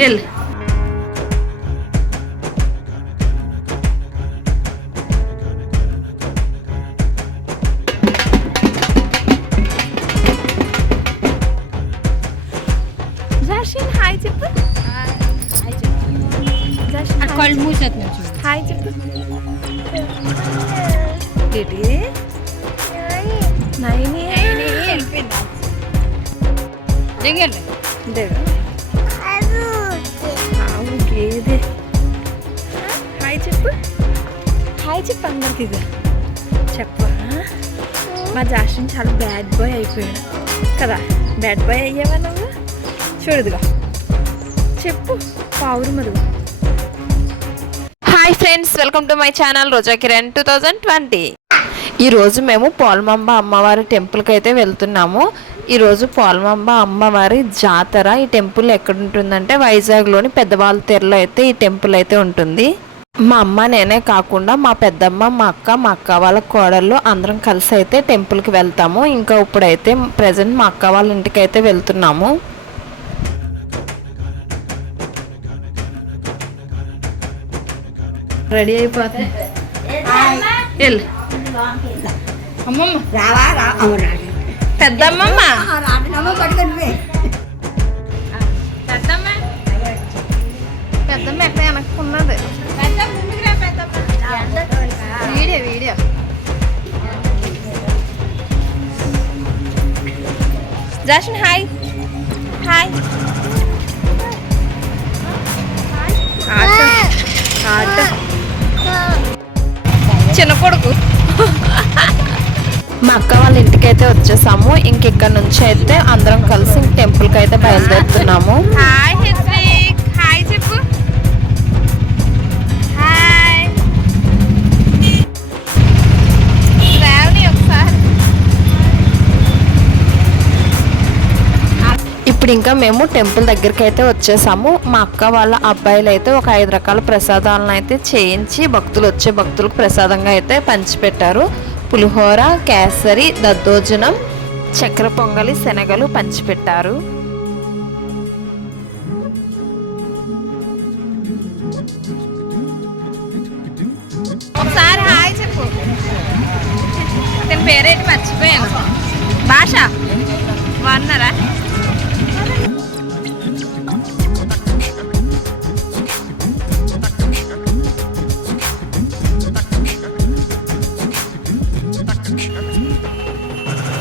వెళ్ళు. జాషిన్ హాయ్ చెప్పు. కళ్ళు మూసేది హాయ్ చెప్పు. ఏంటి నైని దిగండి గేదే. హాయ్ చెప్పు. హాయ్ చెప్పు అందరికి. ఇది చెప్పా మా జాస్టిన్ చాలా బ్యాడ్ బాయ్ అయిపోయాడు కదా. బ్యాడ్ బాయ్ అయ్యావా నువ్వు? చూడదుగా చెప్పు పావురు మరుగు. Hi friends, welcome to my channel Roja Kiran 2020. ఈరోజు మేము పోలమాంబ అమ్మవారి టెంపుల్కి అయితే వెళ్తున్నాము. ఈరోజు పోలమాంబ అమ్మవారి జాతర. ఈ టెంపుల్ ఎక్కడ ఉంటుందంటే వైజాగ్లోని పెద్దవాళ్ళ తెరలో అయితే ఈ టెంపుల్ అయితే ఉంటుంది. మా అమ్మ నేనే కాకుండా మా పెద్దమ్మ, మా అక్క వాళ్ళ కోడళ్ళు అందరం కలిసి అయితే టెంపుల్కి వెళ్తాము. ఇంకా ఇప్పుడైతే ప్రజెంట్ మా అక్క వాళ్ళ ఇంటికి అయితే వెళ్తున్నాము. రెడీ అయిపోతే వెళ్ళు. అమ్మమ్మ పెద్దమ్మమ్మ పెద్దమ్మ ఎక్కడ వెనక్కున్నది. వీడియో జాషన్ హాయ్. హాయ్ ఆట చిన్న కొడుకు. మా అక్క వాళ్ళ ఇంటికి అయితే వచ్చేసాము. ఇంకెక్కడ నుంచి అయితే అందరం కలిసి టెంపుల్కి అయితే బయలుదేరుతున్నాము. హాయ్ హెత్రిక్. హాయ్ చెప్పు. హాయ్ శ్రావణి ఒకసారి. ఇప్పుడు ఇంకా మేము టెంపుల్ దగ్గరికి అయితే వచ్చేసాము. మా అక్క వాళ్ళ అబ్బాయిలు అయితే ఒక 5 రకాల ప్రసాదాలను అయితే చేయించి వచ్చే భక్తులకు ప్రసాదంగా అయితే పంచిపెట్టారు. పులిహోర, కేసరి, దద్దోజనం, చక్కెర పొంగలి, శనగలు పంచిపెట్టారు. ఒకసారి హాయ్ చెప్పు. అతని పేరేంటి మర్చిపోయాను. భాష బాగున్నారా?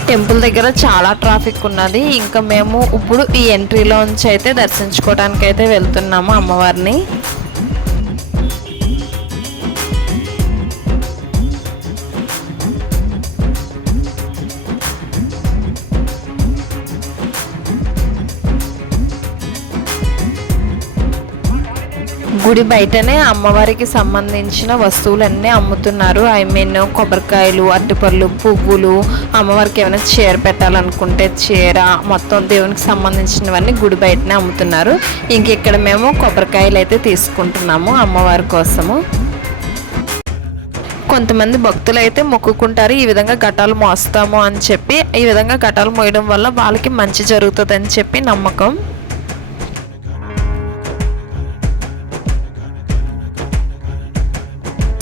టెంపుల్ దగ్గర చాలా ట్రాఫిక్ ఉన్నది. ఇంకా మేము ఇప్పుడు ఈ ఎంట్రీలో నుంచి అయితే దర్శించుకోవడానికి అయితే వెళ్తున్నాము అమ్మవారిని. గుడి బయటనే అమ్మవారికి సంబంధించిన వస్తువులన్నీ అమ్ముతున్నారు. ఐ మీన్ కొబ్బరికాయలు, అరటిపళ్ళు, పువ్వులు, అమ్మవారికి ఏమైనా చీర పెట్టాలనుకుంటే చీర, మొత్తం దేవునికి సంబంధించినవన్నీ గుడి బయటనే అమ్ముతున్నారు. ఇంక ఇక్కడ మేము కొబ్బరికాయలు అయితే తీసుకుంటున్నాము అమ్మవారి కోసము. కొంతమంది భక్తులు అయితే మొక్కుకుంటారు ఈ విధంగా ఘటాలు మోస్తాము అని చెప్పి. ఈ విధంగా ఘటాలు మోయడం వల్ల వాళ్ళకి మంచి జరుగుతుందని చెప్పి నమ్మకం.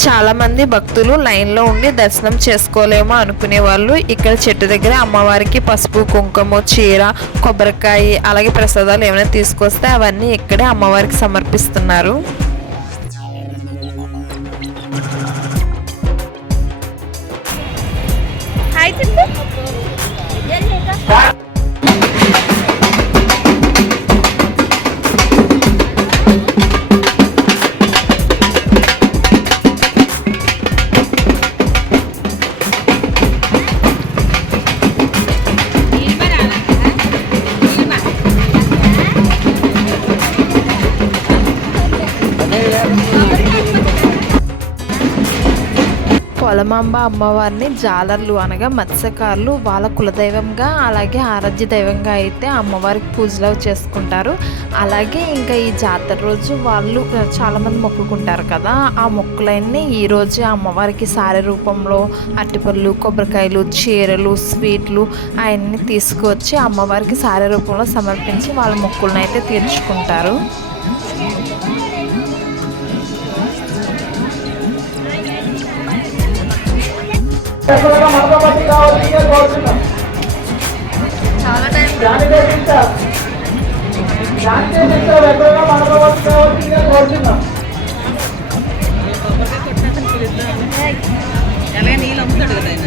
చాలా మంది భక్తులు లైన్లో ఉండి దర్శనం చేసుకోలేమో అనుకునే వాళ్ళు ఇక్కడ చెట్టు దగ్గర అమ్మవారికి పసుపు, కుంకుమ, చీర, కొబ్బరికాయ అలాగే ప్రసాదాలు ఏమైనా తీసుకొస్తే అవన్నీ ఇక్కడే అమ్మవారికి సమర్పిస్తున్నారు. హాయ్ చెప్పు. పోలమాంబ అమ్మవారిని జాలర్లు అనగా మత్స్యకారులు వాళ్ళ కులదైవంగా అలాగే ఆరాధ్య దైవంగా అయితే అమ్మవారికి పూజలు చేసుకుంటారు. అలాగే ఇంకా ఈ జాతర రోజు వాళ్ళు చాలామంది మొక్కుకుంటారు కదా, ఆ మొక్కులన్నీ ఈరోజు అమ్మవారికి సారె రూపంలో అరటిపళ్ళు, కొబ్బరికాయలు, చీరలు, స్వీట్లు అవన్నీ తీసుకువచ్చి అమ్మవారికి సారె రూపంలో సమర్పించి వాళ్ళ మొక్కులను అయితే తీర్చుకుంటారు. అలాగే నీళ్ళు అమ్ముతాడు కదా ఆయన.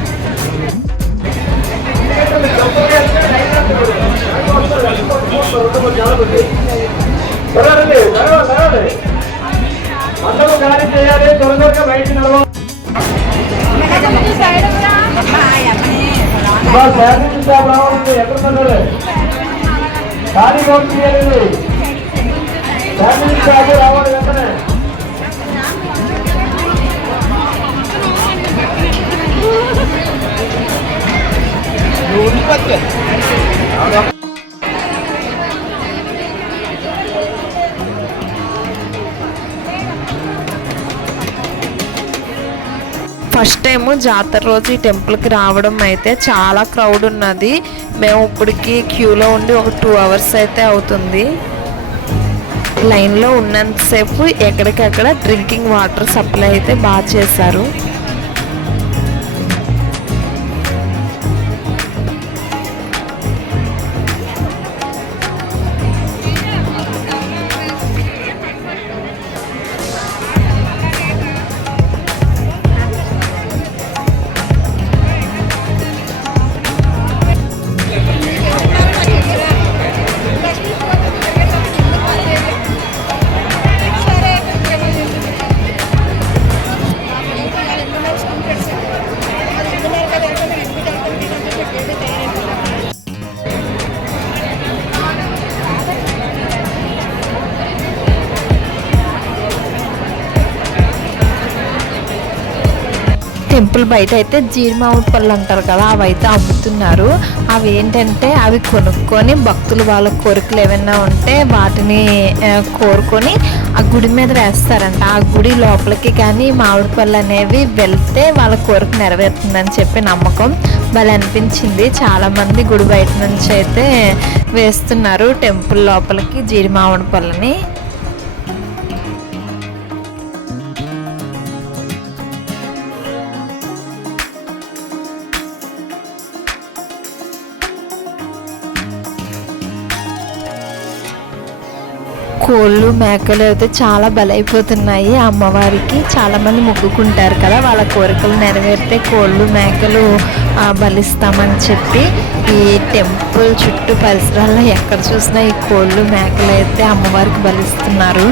ఫస్ట్ టైము జాతర రోజు ఈ టెంపుల్కి రావడం అయితే చాలా క్రౌడ్ ఉన్నది. మేము ఇప్పటికి క్యూలో ఉండి ఒక 2 hours అయితే అవుతుంది. లైన్లో ఉన్నంతసేపు ఎక్కడికక్కడ డ్రింకింగ్ వాటర్ సప్లై అయితే బాగా చేశారు. టెంపుల్ బయట అయితే జీడిమామిడి పళ్ళు అంటారు కదా, అవి అయితే అమ్ముతున్నారు. అవి ఏంటంటే అవి కొనుక్కొని భక్తులు వాళ్ళ కోరికలు ఏమైనా ఉంటే వాటిని కోరుకొని ఆ గుడి మీద వేస్తారంట. ఆ గుడి లోపలికి కానీ మామిడి పళ్ళు అనేవి వెళ్తే వాళ్ళ కోరిక నెరవేరుతుందని చెప్పి నమ్మకం. భలే అనిపించింది. చాలామంది గుడి బయట నుంచి అయితే వేస్తున్నారు టెంపుల్ లోపలికి జీడి మామిడి పళ్ళని. కోళ్ళు, మేకలు అయితే చాలా బలైపోతున్నాయి అమ్మవారికి. చాలామంది మొక్కుకుంటారు కదా, వాళ్ళ కోరికలు నెరవేరితే కోళ్ళు, మేకలు బలిస్తామని చెప్పి ఈ టెంపుల్ చుట్టూ పరిసరాల్లో ఎక్కడ చూసినా ఈ కోళ్ళు, మేకలు అయితే అమ్మవారికి బలిస్తున్నారు.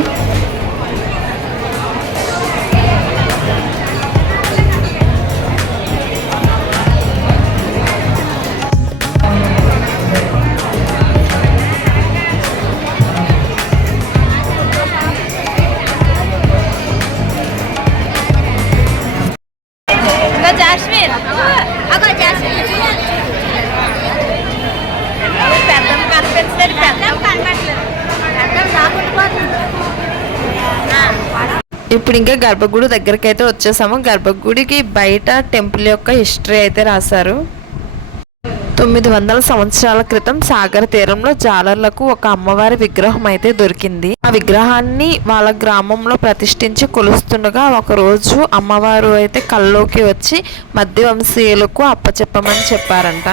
ఇప్పుడు ఇంకా గర్భగుడి దగ్గరికి అయితే వచ్చేసాము. గర్భగుడికి బయట టెంపుల్ యొక్క హిస్టరీ అయితే రాశారు. 900 సంవత్సరాల క్రితం సాగర తీరంలో జాలర్లకు ఒక అమ్మవారి విగ్రహం అయితే దొరికింది. ఆ విగ్రహాన్ని వాళ్ళ గ్రామంలో ప్రతిష్ఠించి కొలుస్తుండగా ఒకరోజు అమ్మవారు అయితే కల్లోకి వచ్చి మధ్యవంశీయులకు అప్పచెప్పమని చెప్పారంట.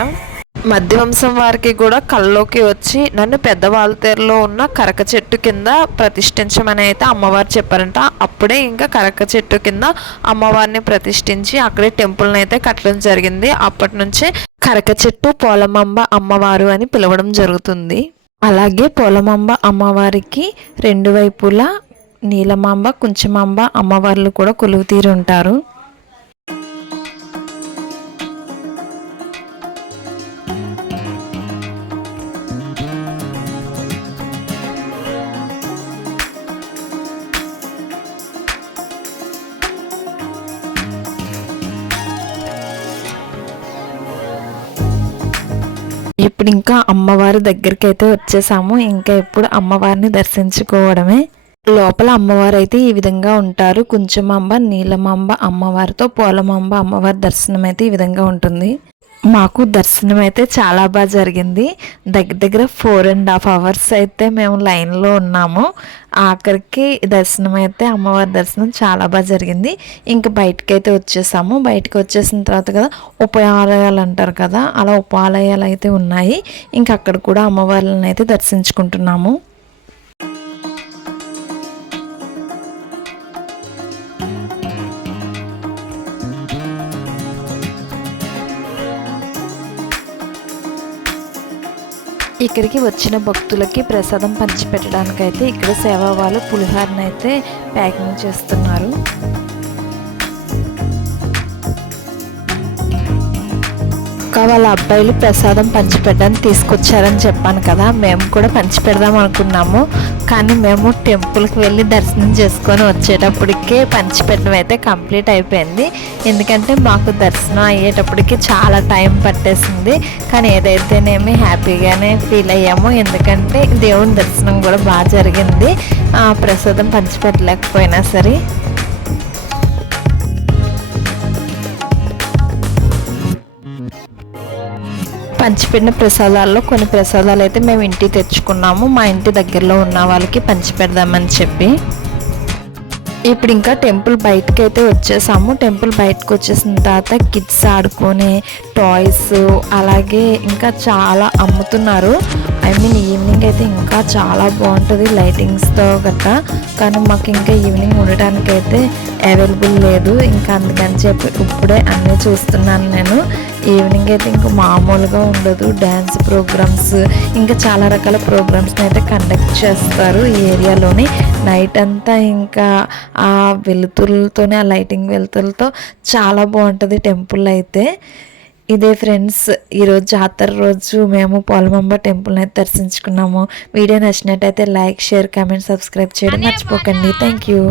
మధ్యవంశం వారికి కూడా కల్లోకి వచ్చి నన్ను పెద్దవాళ్ళతేరులో ఉన్న కరక చెట్టు కింద ప్రతిష్ఠించమని అయితే అమ్మవారు చెప్పారంట. అప్పుడే ఇంకా కరక చెట్టు కింద అమ్మవారిని ప్రతిష్ఠించి అక్కడే టెంపుల్ని అయితే కట్టడం జరిగింది. అప్పటి నుంచే కరక చెట్టు పోలమాంబ అమ్మవారు అని పిలవడం జరుగుతుంది. అలాగే పోలమాంబ అమ్మవారికి 2 వైపులా నీలమాంబ, కుంచమాంబ అమ్మవార్లు కూడా కొలువు తీరి ఉంటారు. ఇప్పుడు ఇంకా అమ్మవారి దగ్గరికి అయితే వచ్చేసాము. ఇంకా ఇప్పుడు అమ్మవారిని దర్శించుకోవడమే. లోపల అమ్మవారు అయితే ఈ విధంగా ఉంటారు. కుంచమాంబ, నీలమాంబ అమ్మవారితో పోలమాంబ అమ్మవారి దర్శనం అయితే ఈ విధంగా ఉంటుంది. మాకు దర్శనం అయితే చాలా బాగా జరిగింది. దగ్గర దగ్గర 4.5 hours అయితే మేము లైన్లో ఉన్నాము. ఆఖరికి దర్శనం అయితే అమ్మవారి దర్శనం చాలా బాగా జరిగింది. ఇంకా బయటకు అయితే వచ్చేసాము. బయటకు వచ్చేసిన తర్వాత కదా ఉపాలయాలు అంటారు కదా, అలా ఉపాలయాలు అయితే ఉన్నాయి. ఇంకా అక్కడ కూడా అమ్మవార్లను అయితే దర్శించుకుంటున్నాము. ఇక్కడికి వచ్చిన భక్తులకి ప్రసాదం పంచిపెట్టడానికైతే ఇక్కడ సేవా వాళ్ళు పులిహోరను అయితే ప్యాకింగ్ చేస్తున్నారు. ఇంకా వాళ్ళ అబ్బాయిలు ప్రసాదం పంచిపెట్టడానికి తీసుకొచ్చారని చెప్పాను కదా, మేము కూడా పంచిపెడదాం అనుకున్నాము. కానీ మేము టెంపుల్కి వెళ్ళి దర్శనం చేసుకొని వచ్చేటప్పటికే పంచిపెట్టడం అయితే కంప్లీట్ అయిపోయింది. ఎందుకంటే మాకు దర్శనం అయ్యేటప్పటికి చాలా టైం పట్టేసింది. కానీ ఏదైతేనేమి హ్యాపీగానే ఫీల్ అయ్యాము. ఎందుకంటే దేవుని దర్శనం కూడా బాగా జరిగింది, ప్రసాదం పంచిపెట్టలేకపోయినా సరే. పంచిపెట్టిన ప్రసాదాల్లో కొన్ని ప్రసాదాలు అయితే మేము ఇంటికి తెచ్చుకున్నాము. మా ఇంటి దగ్గరలో ఉన్న వాళ్ళకి పంచిపెడదామని చెప్పి. ఇప్పుడు ఇంకా టెంపుల్ బయటకు అయితే వచ్చేసాము. టెంపుల్ బయటకు వచ్చేసిన తర్వాత కిడ్స్ ఆడుకునే టాయ్స్ అలాగే ఇంకా చాలా అమ్ముతున్నారు. ఈవినింగ్ అయితే ఇంకా చాలా బాగుంటుంది లైటింగ్స్తో గట్రా. కానీ మాకు ఇంకా ఈవినింగ్ ఉండటానికి అయితే అవైలబుల్ లేదు. ఇంకా అందుకని చెప్పి ఇప్పుడే అన్నీ చూస్తున్నాను నేను. ఈవినింగ్ అయితే ఇంకా మామూలుగా ఉండదు. డ్యాన్స్ ప్రోగ్రామ్స్ ఇంకా చాలా రకాల ప్రోగ్రామ్స్ని అయితే కండక్ట్ చేస్తారు ఈ ఏరియాలోని. నైట్ అంతా ఇంకా ఆ వెలుతురులతోనే, ఆ లైటింగ్ వెలుతురులతో చాలా బాగుంటుంది టెంపుల్ అయితే. ఇదే ఫ్రెండ్స్, ఈరోజు జాతర రోజు మేము పోలమాంబ టెంపుల్ని అయితే దర్శించుకున్నాము. వీడియో నచ్చినట్టయితే లైక్, షేర్, కామెంట్, సబ్స్క్రైబ్ చేయడం మర్చిపోకండి. Thank you.